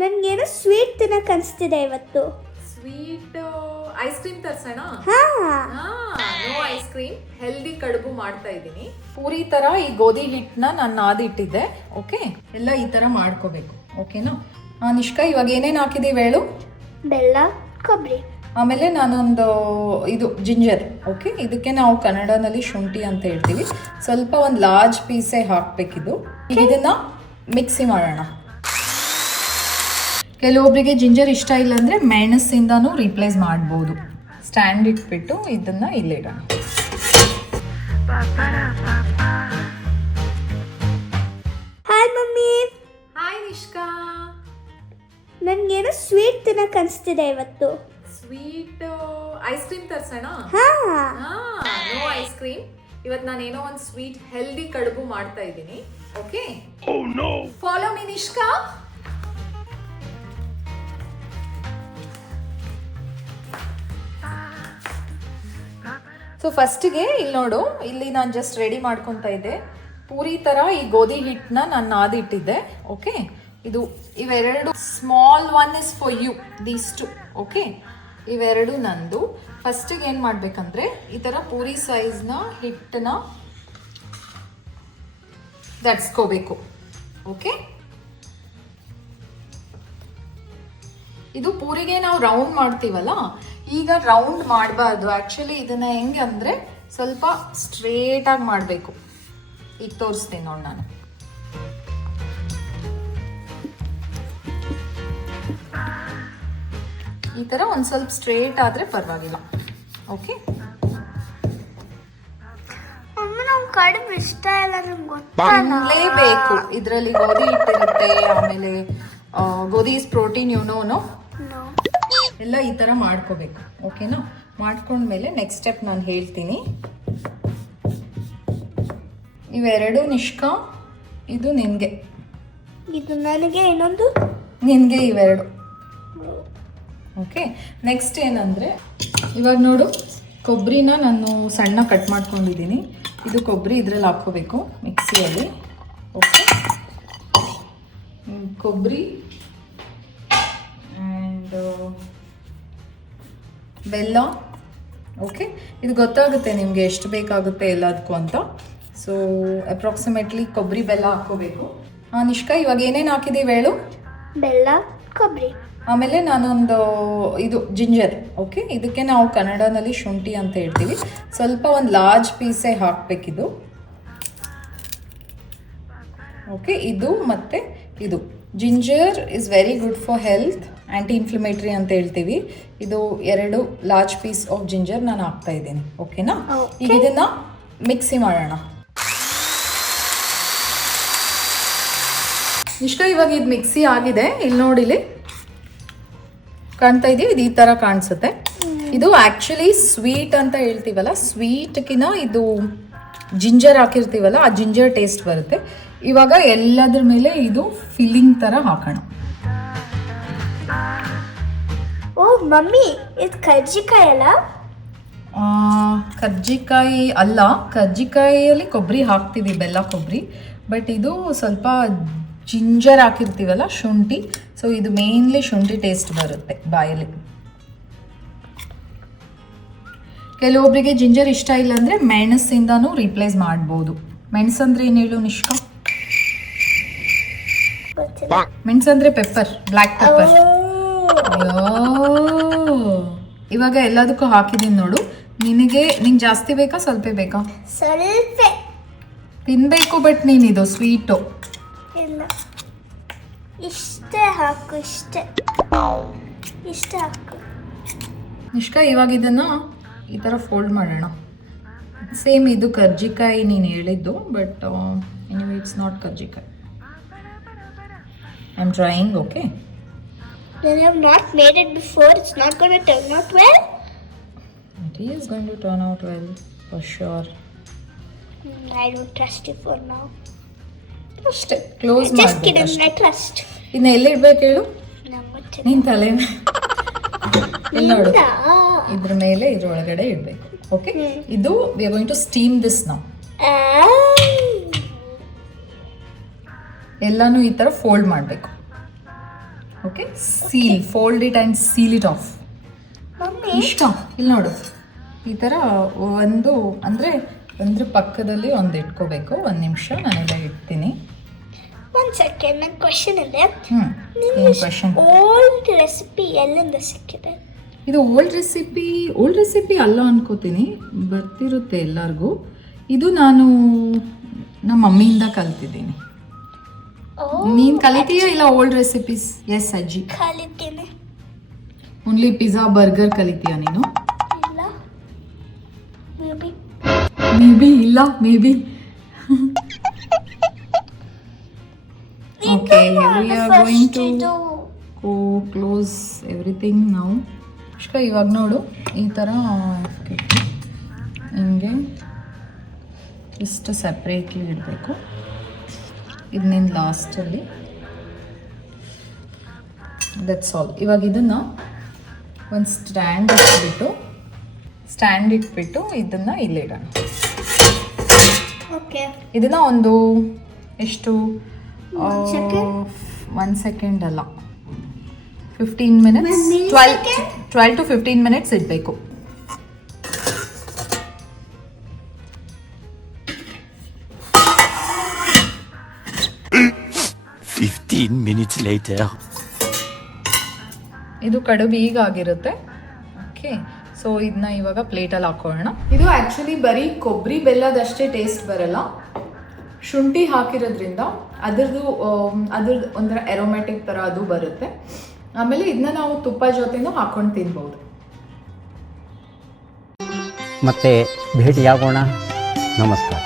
ನನಗೇನೋ ಸ್ವೀಟ್ ತಿನ್ನಕ್ಕೆ ಅನಿಸ್ತಿದೆ ಇವತ್ತು. ಸ್ವೀಟ್ ಐಸ್ ಕ್ರೀಮ್ ತರ್ಸೋಣ? ಹಾಂ, ನೋ ಐಸ್ ಕ್ರೀಮ್, ಹೆಲ್ದಿ ಕಡುಬು ಮಾಡ್ತಾ ಇದ್ದೀನಿ. ಪೂರಿ ತರ ಈ ಗೋಧಿ ಹಿಟ್ಟನ್ನ ನಾನು ನಾದಿಟ್ಟಿದ್ದೆ. ಓಕೆ, ಎಲ್ಲ ಈ ತರ ಮಾಡ್ಕೋಬೇಕು. ಓಕೆನಾ ನಿಷ್ಕಾ? ಇವಾಗ ಏನೇನು ಹಾಕಿದೀವಿ ಹೇಳು? ಬೆಲ್ಲ, ಕೊಬ್ಬರಿ, ಆಮೇಲೆ ನಾನೊಂದು ಇದು ಜಿಂಜರ್. ಓಕೆ, ಇದಕ್ಕೆ ನಾವು ಕನ್ನಡದಲ್ಲಿ ಶುಂಠಿ ಅಂತ ಹೇಳ್ತೀವಿ. ಸ್ವಲ್ಪ ಒಂದು ಲಾರ್ಜ್ ಪೀಸೇ ಹಾಕಬೇಕಿದು. ಈಗ ಇದನ್ನ ಮಿಕ್ಸಿ ಮಾಡೋಣ. ಕೆಲವೊಬ್ಬರಿಗೆ ಜಿಂಜರ್ ಇಷ್ಟ ಇಲ್ಲ ಅಂದರೆ ಮೆಣಸಿಂದನೂ ರೀಪ್ಲೇಸ್ ಮಾಡ್ಬೋದು. ಸ್ಟ್ಯಾಂಡ್ ಇಟ್ಬಿಟ್ಟು ಇದನ್ನ ಇಲ್ಲಿಡೋಣ. Hi mummy. ಹಾಯ್ ನಿಷ್ಕಾ. ನನಗೇನೋ ಸ್ವೀಟ್ ತಿನ್ನಕ್ಕೆ ಅನಿಸ್ತಿದೆ ಇವತ್ತು. ಸ್ವೀಟ್ ಐಸ್ ಕ್ರೀಮ್ ತರ್ಸೋಣ? ಹಾಂ, ನೋ ಐಸ್ ಕ್ರೀಮ್. ಇವತ್ತು ನಾನೇನೋ ಒಂದು ಸ್ವೀಟ್ ಹೆಲ್ದಿ ಕಡುಬು ಮಾಡ್ತಾ ಇದ್ದೀನಿ. Okay, follow me Nishka. So ಫಸ್ಟಿಗೆ ಇಲ್ಲಿ ನೋಡು, ಇಲ್ಲಿ ನಾನು ಜಸ್ಟ್ ರೆಡಿ ಮಾಡ್ಕೊತಾ ಇದ್ದೆ. ಪೂರಿ ಥರ ಈ ಗೋಧಿ ಹಿಟ್ಟನ್ನ ನಾನು ನಾದಿಟ್ಟಿದ್ದೆ. ಓಕೆ, ಇವೆರಡು small one is for you, these two. Okay, ಇವೆರಡು ನಂದು. ಫಸ್ಟಿಗೆ ಏನು ಮಾಡಬೇಕಂದ್ರೆ ಈ ಥರ ಪೂರಿ ಸೈಜ್ನ ಹಿಟ್ಟನ್ನ ದಟ್ಸ್ಕೋಬೇಕು. ಓಕೆ, ಇದು ಪೂರಿಗೆ ನಾವು ರೌಂಡ್ ಮಾಡ್ತೀವಲ್ಲ, ಈಗ ರೌಂಡ್ ಮಾಡಬಾರ್ದು. ಆ್ಯಕ್ಚುಲಿ ಇದನ್ನು ಹೆಂಗೆ ಅಂದರೆ ಸ್ವಲ್ಪ ಸ್ಟ್ರೇಟಾಗಿ ಮಾಡಬೇಕು. ಈಗ ತೋರಿಸ್ತೀನಿ ನೋಡಿ ನಾನು. ಈ ಥರ ಒಂದು ಸ್ವಲ್ಪ ಸ್ಟ್ರೇಟ್ ಆದರೆ ಪರವಾಗಿಲ್ಲ. ಓಕೆ, ಕಡುಬು ಇಷ್ಟ ಇಲ್ಲ ನಮ್ಗೆ ತಿನ್ನಲೇಬೇಕು. ಇದರಲ್ಲಿ ಗೋಧಿ ಹಿಟ್ಟಿರುತ್ತೆ, ಆಮೇಲೆ ಗೋಧಿ ಇಸ್ ಪ್ರೋಟೀನ್, ಯುನೋನು. ಎಲ್ಲ ಈ ಥರ ಮಾಡ್ಕೋಬೇಕು. ಓಕೆನಾ? ಮಾಡ್ಕೊಂಡ್ಮೇಲೆ ನೆಕ್ಸ್ಟ್ ಸ್ಟೆಪ್ ನಾನು ಹೇಳ್ತೀನಿ. ಇವೆರಡು ನಿಷ್ಕಾ, ಇದು ನಿನಗೆ, ಇದು ನನಗೆ, ಇನ್ನೊಂದು ನಿನಗೆ, ಇವೆರಡು. ಓಕೆ, ನೆಕ್ಸ್ಟ್ ಏನಂದರೆ ಇವಾಗ ನೋಡು, ಕೊಬ್ಬರಿನ ನಾನು ಸಣ್ಣ ಕಟ್ ಮಾಡ್ಕೊಂಡಿದ್ದೀನಿ. ಇದು ಕೊಬ್ಬರಿ ಇದರಲ್ಲಿ ಹಾಕ್ಕೋಬೇಕು ಮಿಕ್ಸಿಯಲ್ಲಿ. ಓಕೆ, ಕೊಬ್ಬರಿ ಆ್ಯಂಡ್ ಬೆಲ್ಲ. ಓಕೆ, ಇದು ಗೊತ್ತಾಗುತ್ತೆ ನಿಮಗೆ ಎಷ್ಟು ಬೇಕಾಗುತ್ತೆ ಎಲ್ಲದಕ್ಕೂ ಅಂತ. ಸೊ ಅಪ್ರಾಕ್ಸಿಮೇಟ್ಲಿ ಕೊಬ್ಬರಿ ಬೆಲ್ಲ ಹಾಕ್ಕೋಬೇಕು. ನಿಷ್ಕಾ, ಇವಾಗ ಏನೇನು ಹಾಕಿದ್ದೀವಿ ಹೇಳು? ಬೆಲ್ಲ, ಕೊಬ್ಬರಿ, ಆಮೇಲೆ ನಾನೊಂದು ಇದು ಜಿಂಜರ್. ಓಕೆ, ಇದಕ್ಕೆ ನಾವು ಕನ್ನಡದಲ್ಲಿ ಶುಂಠಿ ಅಂತ ಹೇಳ್ತೀವಿ. ಸ್ವಲ್ಪ ಒಂದು ಲಾರ್ಜ್ ಪೀಸೇ ಹಾಕಬೇಕಿದು. ಓಕೆ, ಇದು ಮತ್ತು ಇದು ginger is very good for health, anti inflammatory ಅಂತ ಹೇಳ್ತೀವಿ. ಇದು 2 ಲಾರ್ಜ್ ಪೀಸ್ ಆಫ್ ಜಿಂಜರ್ ನಾನು ಹಾಕ್ತಾ ಇದ್ದೀನಿ. ಓಕೆನಾ? ಈಗ ಇದನ್ನು ಮಿಕ್ಸಿ ಮಾಡೋಣ. ನಿಷ್ಕಾ, ಇವಾಗ ಇದು ಮಿಕ್ಸಿ ಆಗಿದೆ. ಇಲ್ಲಿ ನೋಡಿಲಿ ಕಾಣ್ತಾ ಇದೀವಿ, ಇದು ಈ ಥರ ಕಾಣಿಸುತ್ತೆ. ಇದು ಆ್ಯಕ್ಚುಲಿ ಸ್ವೀಟ್ ಅಂತ ಹೇಳ್ತೀವಲ್ಲ, ಸ್ವೀಟ್ಗಿನ ಇದು ಜಿಂಜರ್ ಹಾಕಿರ್ತೀವಲ್ಲ, ಆ ಜಿಂಜರ್ ಟೇಸ್ಟ್ ಬರುತ್ತೆ. ಇವಾಗ ಎಲ್ಲದ್ರ ಮೇಲೆ ಇದು ಫಿಲ್ಲಿಂಗ್ ಥರ ಹಾಕೋಣ. ಓ ಮಮ್ಮಿ, ಇದು ಕರ್ಜಿಕಾಯಿ ಅಲ್ಲ? ಕರ್ಜಿಕಾಯಿ ಅಲ್ಲ, ಕರ್ಜಿಕಾಯಿಯಲ್ಲಿ ಕೊಬ್ಬರಿ ಹಾಕ್ತೀವಿ, ಬೆಲ್ಲ ಕೊಬ್ಬರಿ. ಬಟ್ ಇದು ಸ್ವಲ್ಪ ಜಿಂಜರ್ ಹಾಕಿರ್ತೀವಲ್ಲ, ಶುಂಠಿ. ಸೊ ಇದು ಮೇನ್ಲಿ ಶುಂಠಿ ಟೇಸ್ಟ್ ಬರುತ್ತೆ ಬಾಯಲ್ಲಿ. ಕೆಲವೊಬ್ಬರಿಗೆ ಜಿಂಜರ್ ಇಷ್ಟ ಇಲ್ಲ ಅಂದರೆ ಮೆಣಸಿಂದನೂ ರೀಪ್ಲೇಸ್ ಮಾಡ್ಬೋದು. ಮೆಣಸಂದ್ರೆ ಏನು ಹೇಳು ನಿಷ್ಕಾ? ಮೆಣಸಂದ್ರೆ ಪೆಪ್ಪರ್, ಬ್ಲ್ಯಾಕ್ ಪೆಪ್ಪರ್. ಇವಾಗ ಎಲ್ಲದಕ್ಕೂ ಹಾಕಿದ್ದೀನಿ ನೋಡು. ನಿನಗೆ ಜಾಸ್ತಿ ಬೇಕಾ ಸ್ವಲ್ಪ ಬೇಕಾ? ಸ್ವಲ್ಪ ತಿನ್ಬೇಕು, ಬಟ್ ನೀನಿದು ಸ್ವೀಟು ಇಲ್ಲ, ಇಷ್ಟೇ ಹಾಕು, ಇಷ್ಟೇ ಹಾಕು. ನಿಷ್ಕಾ, ಇವಾಗ ಇದನ್ನು ಈ ಥರ ಫೋಲ್ಡ್ ಮಾಡೋಣ. ಸೇಮ್ ಇದು ಕರ್ಜಿಕಾಯಿ ನೀನು ಹೇಳಿದ್ದು, but anyway it's not karjikayi. I am trying. Okay, I have not made it before. It's not going to turn out well. It is going to turn out well, for sure. I don't trust you for now. ಅಷ್ಟೇ, close Just kidding, ಮಾಡಬೇಕು. I trust. ಇನ್ನು ಎಲ್ಲಿ ಇಡ್ಬೇಕು ಹೇಳು? Number 10. ನಿನ್ನ ತಲೆ ಇಲ್ಲಿ ನೋಡು, ಇಂದ. ಇದ್ರ ಮೇಲೆ ಇದ್ರೊಳಗಡೆ ಇಡಬೇಕು. ಓಕೆ, ಇದು we are going to steam this now. ಎಲ್ಲಾನು ಈ ಥರ ಫೋಲ್ಡ್ ಮಾಡಬೇಕು. Okay, seal, fold it and seal it off. Mummy ಇಷ್ಟ ಇಲ್ಲಿ ನೋಡು, ಈ ಥರ ಒಂದು ಅಂದರೆ ಒಂದ್ರ ಪಕ್ಕದಲ್ಲಿ ಒಂದು ಇಟ್ಕೋಬೇಕು. 1 ನಿಮಿಷ ನಾನೆಲ್ಲ ಇಡ್ತೀನಿ. 1 ಸೆಕೆಂಡ್, ನನ್ನ ಕ್ವಶನ್ ಇದೆ. ಏನು ಕ್ವೆಶನ್? ಓಲ್ಡ್ ರೆಸಿಪಿ ಎಲ್ಲಿಂದ ಸಿಕ್ಕಿದೆ? ಇದು ಓಲ್ಡ್ ರೆಸಿಪಿ ಅಲ್ಲ ಅನ್ಕೋತೀನಿ, ಬರ್ತಿರುತ್ತೆ ಎಲ್ಲರಿಗೂ. ಇದು ನಾನು ನಮ್ಮ ಮಮ್ಮಿಯಿಂದ ಕಲ್ತಿದ್ದೀನಿ. ನೀನು ಕಲಿತೀಯಾ ಇಲ್ಲ ಓಲ್ಡ್ ರೆಸಿಪೀಸ್? ಎಸ್ ಅಜ್ಜಿ ಕಲಿತೀನಿ. ಓನ್ಲಿ ಪಿಜ್ಜಾ ಬರ್ಗರ್ ಕಲಿತೀಯಾ ನೀನು? ಇಲ್ಲ, may be okay, we are going to go close everything now. ಇವಾಗ ನೋಡು, ಈ ಥರ ಹಿಂಗೆ ಇಷ್ಟು ಸಪ್ರೇಟ್ಲಿ ಇಡಬೇಕು. ಇದನ್ನೇನು ಲಾಸ್ಟಲ್ಲಿ, ದಟ್ಸ್ ಆಲ್. ಇವಾಗ ಇದನ್ನು ಒಂದು ಸ್ಟ್ಯಾಂಡ್ ಇಟ್ಬಿಟ್ಟು ಇದನ್ನು ಇಲ್ಲಿಡೋಣ. ಓಕೆ, ಇದನ್ನು ಒಂದು ಎಷ್ಟು 1 1 ಸೆಕೆಂಡ್ ಅಲ್ಲ, 15 ಮಿನಿಟ್ಸ್, 12 to 15 ಮಿನಿಟ್ಸ್ ಇಡಬೇಕು. ಇದು ಕಡುಬು ಈಗ ಆಗಿರುತ್ತೆ. ಓಕೆ, ಸೊ ಇದನ್ನ ಇವಾಗ ಪ್ಲೇಟಲ್ಲಿ ಹಾಕೊಳ್ಳೋಣ. ಇದು ಆ್ಯಕ್ಚುಲಿ ಬರೀ ಕೊಬ್ಬರಿ ಬೆಲ್ಲದಷ್ಟೇ ಟೇಸ್ಟ್ ಬರಲ್ಲ, ಶುಂಠಿ ಹಾಕಿರೋದ್ರಿಂದ ಅದ್ರದ್ದು ಒಂಥರ ಎರೋಮ್ಯಾಟಿಕ್ ಥರ ಅದು ಬರುತ್ತೆ. ಆಮೇಲೆ ಇದನ್ನ ನಾವು ತುಪ್ಪ ಜೊತೆನೂ ಹಾಕೊಂಡು ತಿನ್ಬೋದು. ಮತ್ತೆ ಭೇಟಿಯಾಗೋಣ. ನಮಸ್ಕಾರ.